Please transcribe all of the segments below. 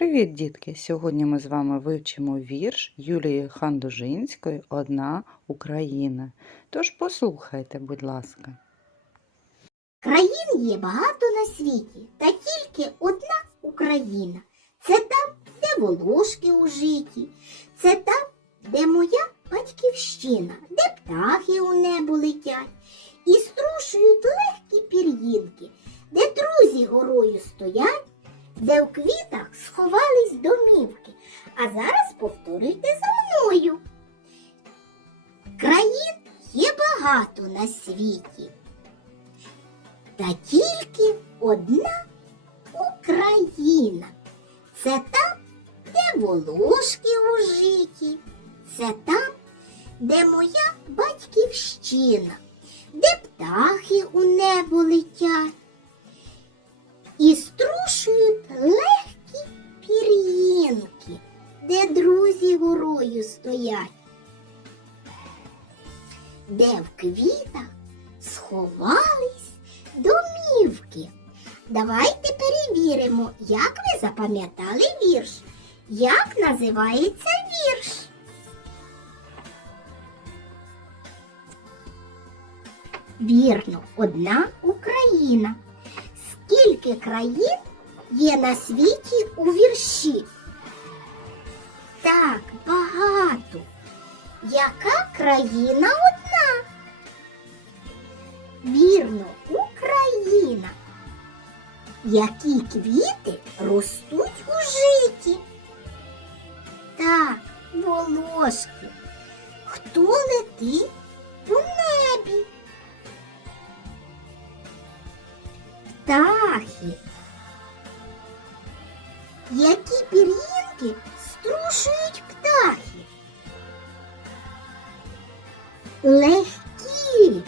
Привіт, дітки! Сьогодні ми з вами вивчимо вірш Юлії Хандужинської Одна Україна. Тож послухайте, будь ласка. Країн є багато на світі, та тільки одна Україна. Це там, де волошки у житі, це там, де моя батьківщина, де птахи у небо летять і струшують легкі пір'їнки, де друзі горою стоять, де в квітах сховались домівки. А зараз повторюйте за мною. Країн є багато на світі. Та тільки одна Україна. Це там, де волошки у житі, це там, де моя батьківщина, де птахи у небо летять де друзі горою стоять, де в квітах сховались домівки. Давайте перевіримо, як ви запам'ятали вірш. Як називається вірш? Вірно, одна Україна. Скільки країн є на світі у вірші? Яка країна одна? Вірно, Україна. Які квіти ростуть у житі? Так, волошки. Хто летить у небі? Птахи. Які пір'їнки Легкі.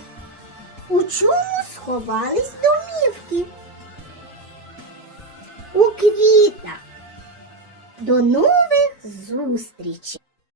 У чому сховались домівки? У квітах. До нових зустрічей!